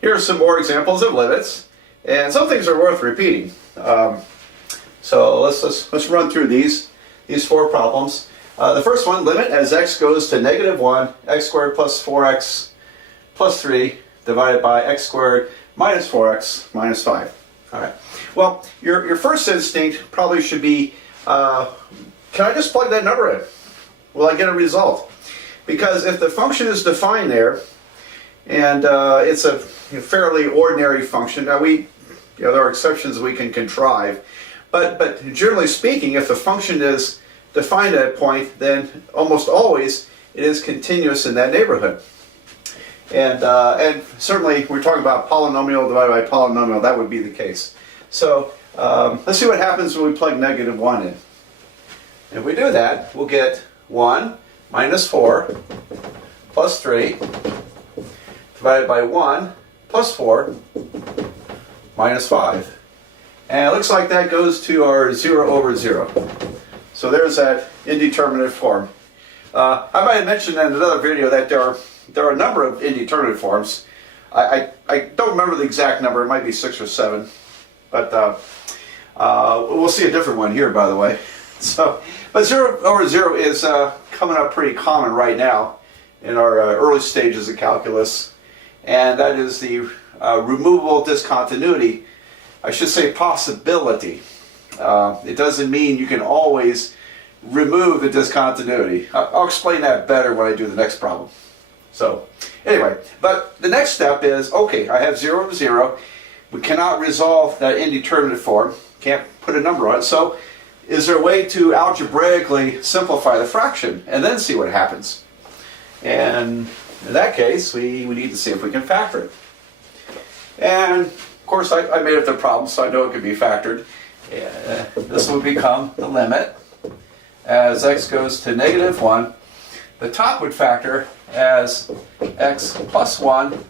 here are some more examples of limits, and some things are worth repeating. So let's run through these four problems. The first one, limit as x goes to -1, x squared plus 4x plus 3 divided by x squared minus 4x minus 5. All right. Well, your first instinct probably should be, can I just plug that number in? Will I get a result? Because if the function is defined there, and it's a fairly ordinary function, now there are exceptions we can contrive, but generally speaking, if the function is defined at a point, then almost always it is continuous in that neighborhood. And certainly we're talking about polynomial divided by polynomial, that would be the case. So let's see what happens when we plug -1 in. If we do that, we'll get 1 minus 4 plus 3 divided by 1 plus 4 minus 5. And it looks like that goes to our 0 over 0. So there's that indeterminate form. I might have mentioned in another video that there are a number of indeterminate forms. I don't remember the exact number, it might be 6 or 7. But we'll see a different one here, by the way. But 0 over 0 is coming up pretty common right now in our early stages of calculus. And that is the removable discontinuity. I should say possibility. It doesn't mean you can always remove the discontinuity. I'll explain that better when I do the next problem. So anyway, but the next step is, okay, I have 0 over 0. We cannot resolve that indeterminate form. Can't put a number on it. So is there a way to algebraically simplify the fraction and then see what happens? And in that case, we need to see if we can factor it. And of course, I made up the problem, so I know it can be factored. This would become the limit as x goes to -1. The top would factor as x plus 1,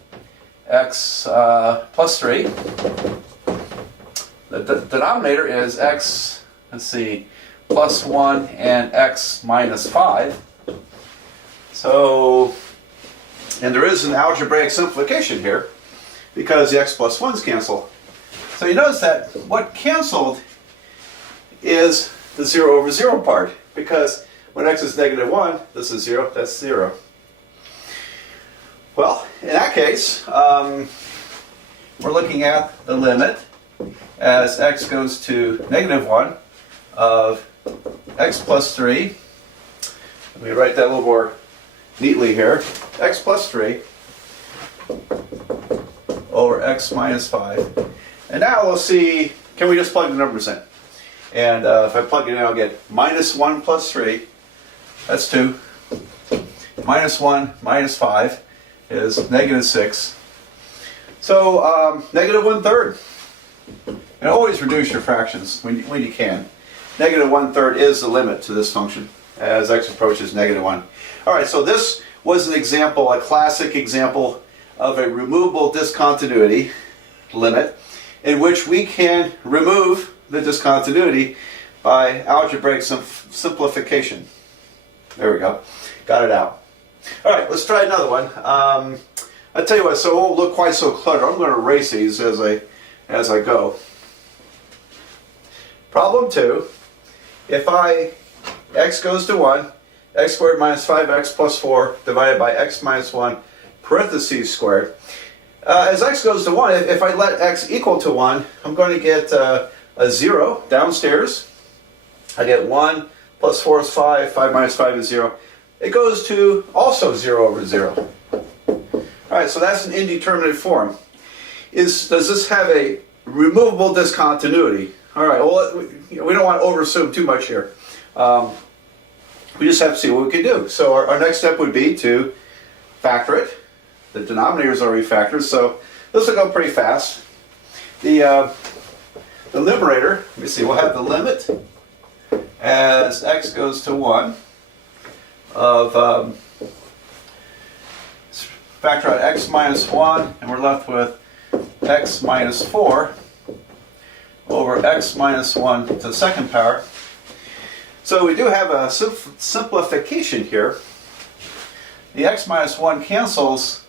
x plus 3. The denominator is x, let's see, plus 1 and x minus 5. So, and there is an algebraic simplification here because the x plus 1's cancel. So you notice that what canceled is the 0 over 0 part, because when x is -1, this is 0, that's 0. Well, in that case, we're looking at the limit as x goes to -1 of x plus 3. Let me write that a little more neatly here. X plus 3 over x minus 5. And now we'll see, can we just plug the numbers in? And if I plug it in, I'll get -1 plus 3, that's 2. -1 minus 5 is -6. So -1/3. And always reduce your fractions when you can. -1/3 is the limit to this function as x approaches -1. All right, so this was an example, a classic example of a removable discontinuity limit in which we can remove the discontinuity by algebraic simplification. There we go. Got it out. All right, let's try another one. I'll tell you what, so it won't look quite so cluttered. I'm going to erase these as I go. Problem 2. If x goes to 1, x squared minus 5x plus 4 divided by x minus 1 parentheses squared. As x goes to 1, if I let x equal to 1, I'm going to get a 0 downstairs. I get 1 plus 4 is 5, 5 minus 5 is 0. It goes to also 0 over 0. Alright, so that's an indeterminate form. Does this have a removable discontinuity? Alright, well, we don't want to overassume too much here. We just have to see what we can do. So our next step would be to factor it. The denominator is already factored, so this will go pretty fast. The numerator, let me see, we'll have the limit as x goes to 1 of factor out x minus 1, and we're left with x minus 4 over x minus 1 to the second power. So we do have a simplification here. The x minus 1 cancels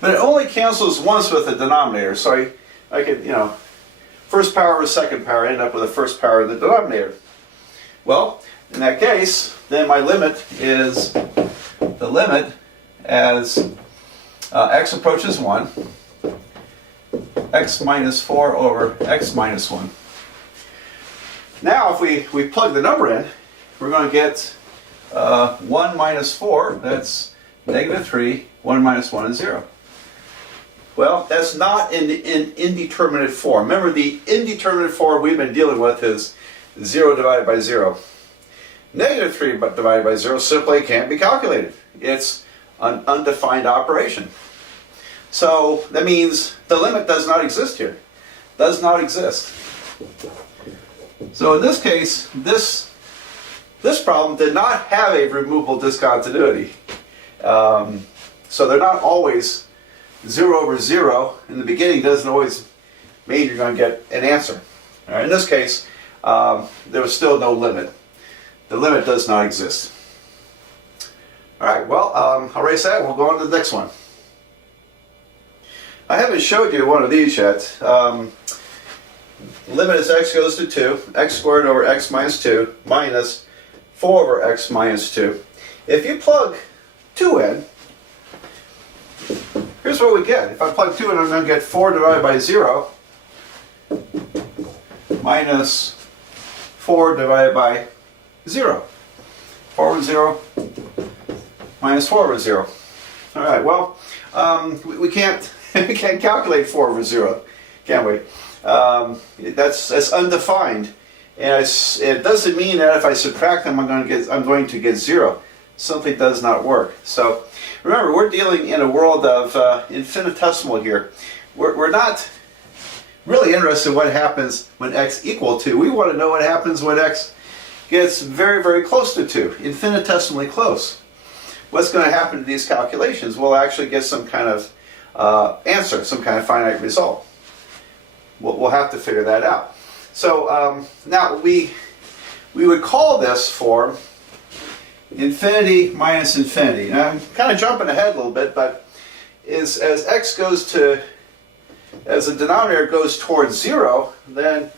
But it only cancels once with the denominator. So I could, first power over second power, end up with a first power in the denominator. Well, in that case, then my limit is the limit as x approaches 1, x minus 4 over x minus 1. Now if we plug the number in, we're going to get 1 minus 4, that's negative 3, 1 minus 1 is 0. Well, that's not in indeterminate form. Remember, the indeterminate form we've been dealing with is 0 divided by 0. Negative 3 divided by 0 simply can't be calculated. It's an undefined operation. So that means the limit does not exist here. Does not exist. So in this case, this problem did not have a removable discontinuity. So they're not always 0 over 0 in the beginning doesn't always mean you're going to get an answer. All right, in this case, there was still no limit. The limit does not exist. All right, well, I'll erase that. We'll go on to the next one. I haven't showed you one of these yet. Limit as x goes to 2, x squared over x minus 2 minus 4 over x minus 2. If you plug 2 in, here's what we get. If I plug 2 in, I'm going to get 4 divided by 0 minus 4 divided by 0. 4 over 0 minus 4 over 0. All right, well, we can't we can't calculate 4 over 0, can we? That's undefined, and it doesn't mean that if I subtract them, I'm going to get 0. Something does not work. So remember, we're dealing in a world of infinitesimal here. We're not really interested in what happens when x equal 2. We want to know what happens when x gets very, very close to 2, infinitesimally close. What's going to happen to these calculations? We'll actually get some kind of answer, some kind of finite result. We'll have to figure that out. So now we would call this form infinity minus infinity. Now I'm kind of jumping ahead a little bit, but as x goes to, as the denominator goes towards 0, then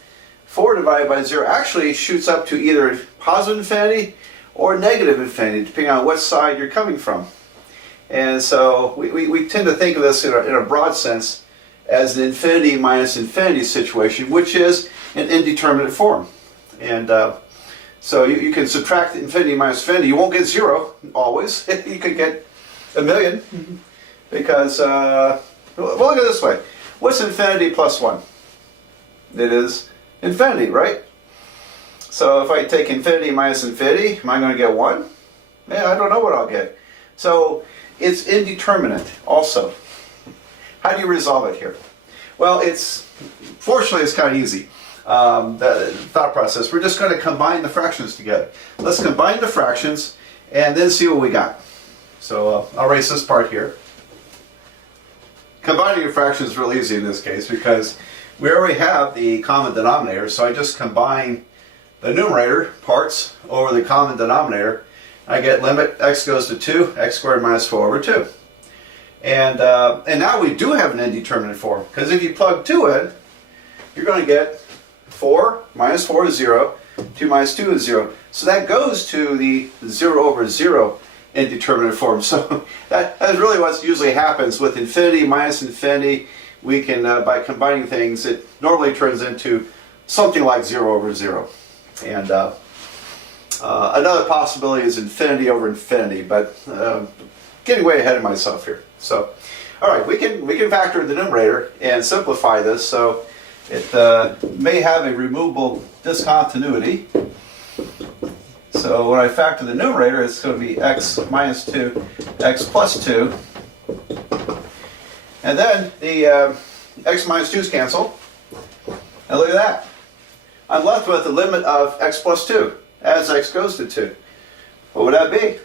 4 divided by 0 actually shoots up to either positive infinity or negative infinity, depending on what side you're coming from. And so we tend to think of this in a broad sense as an infinity minus infinity situation, which is an indeterminate form. And so you can subtract infinity minus infinity. You won't get 0 always. You could get a million because, well, look at it this way. What's infinity plus 1? It is infinity, right? So if I take infinity minus infinity, am I going to get 1? Yeah, I don't know what I'll get. So it's indeterminate also. How do you resolve it here? Well, fortunately it's kind of easy. The thought process. We're just going to combine the fractions together. Let's combine the fractions and then see what we got. So I'll erase this part here. Combining the fractions is real easy in this case because we already have the common denominator, so I just combine the numerator parts over the common denominator. I get limit x goes to 2, x squared minus 4 over 2. And now we do have an indeterminate form, because if you plug 2 in, you're going to get 4 minus 4 is 0, 2 minus 2 is 0. So that goes to the 0 over 0 indeterminate form. So that is really what usually happens with infinity minus infinity. We can, by combining things, it normally turns into something like 0 over 0. And another possibility is infinity over infinity, but getting way ahead of myself here. So, all right, we can factor in the numerator and simplify this. So it may have a removable discontinuity. So when I factor the numerator, it's going to be x minus 2, x plus 2. And then the x minus 2's cancel. And look at that. I'm left with the limit of x plus 2 as x goes to 2. What would that be?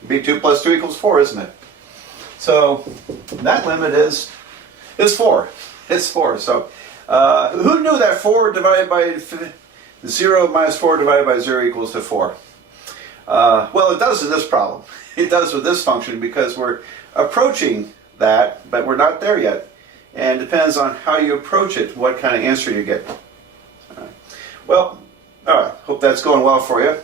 It'd be 2 plus 2 equals 4, isn't it? So that limit is 4. It's 4. So who knew that 4 divided by 0 minus 4 divided by 0 equals to 4? Well, it does in this problem. It does with this function because we're approaching that, but we're not there yet. And it depends on how you approach it, what kind of answer you get. All right. Well, all right, hope that's going well for you.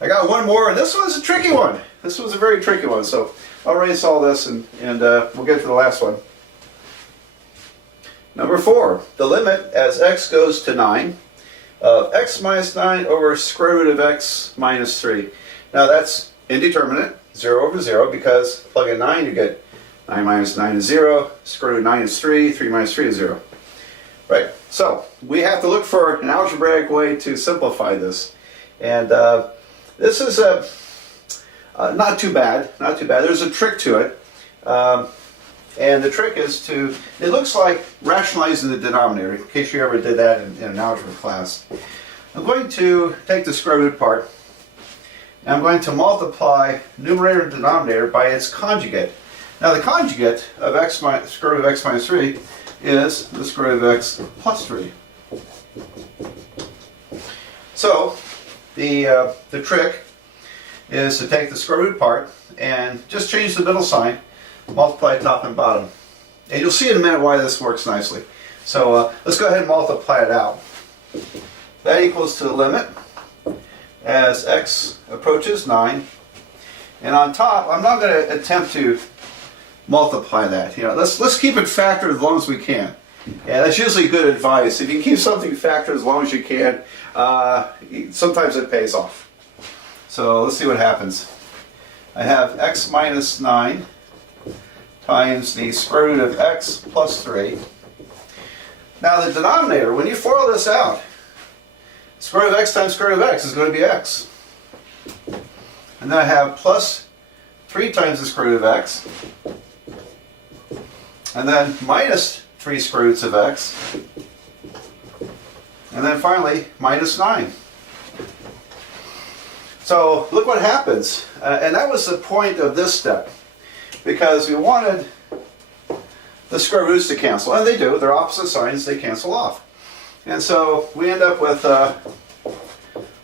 I got one more, and this one's a tricky one. This was a very tricky one, so I'll erase all this and we'll get to the last one. Number 4, the limit as x goes to 9 of x minus 9 over square root of x minus 3. Now that's indeterminate, 0 over 0, because plug in 9, you get 9 minus 9 is 0, square root of 9 is 3, 3 minus 3 is 0. Right, so we have to look for an algebraic way to simplify this. And this is not too bad, not too bad. There's a trick to it. And the trick is to, it looks like rationalizing the denominator, in case you ever did that in an algebra class. I'm going to take the square root part, and I'm going to multiply numerator and denominator by its conjugate. Now the conjugate of square root of x minus 3 is the square root of x plus 3. So the trick is to take the square root part and just change the middle sign, multiply top and bottom. And you'll see in a minute why this works nicely. So let's go ahead and multiply it out. That equals to the limit as x approaches 9. And on top, I'm not going to attempt to multiply that. Let's keep it factored as long as we can. Yeah, that's usually good advice. If you can keep something factored as long as you can, sometimes it pays off. So let's see what happens. I have x minus 9 times the square root of x plus 3. Now the denominator, when you FOIL this out, square root of x times square root of x is going to be x. And then I have plus 3 times the square root of x. And then minus 3 square roots of x. And then finally, minus 9. So look what happens. And that was the point of this step. Because we wanted the square roots to cancel. And they do. They're opposite signs. They cancel off. And so we end up with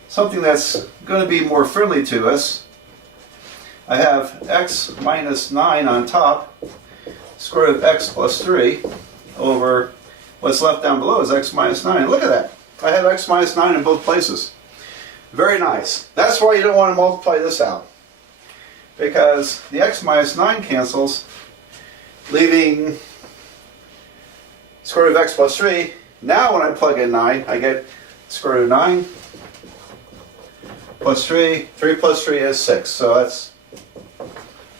something that's going to be more friendly to us. I have x minus 9 on top, square root of x plus 3, over what's left down below is x minus 9. Look at that. I have x minus 9 in both places. Very nice. That's why you don't want to multiply this out. Because the x minus 9 cancels, leaving square root of x plus 3. Now when I plug in 9, I get square root of 9 plus 3. 3 plus 3 is 6. So that's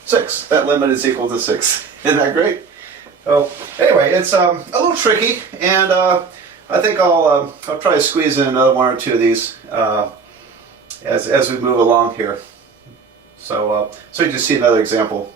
6. That limit is equal to 6. Isn't that great? So anyway, it's a little tricky, and I think I'll try to squeeze in another one or two of these as we move along here. So you just see another example.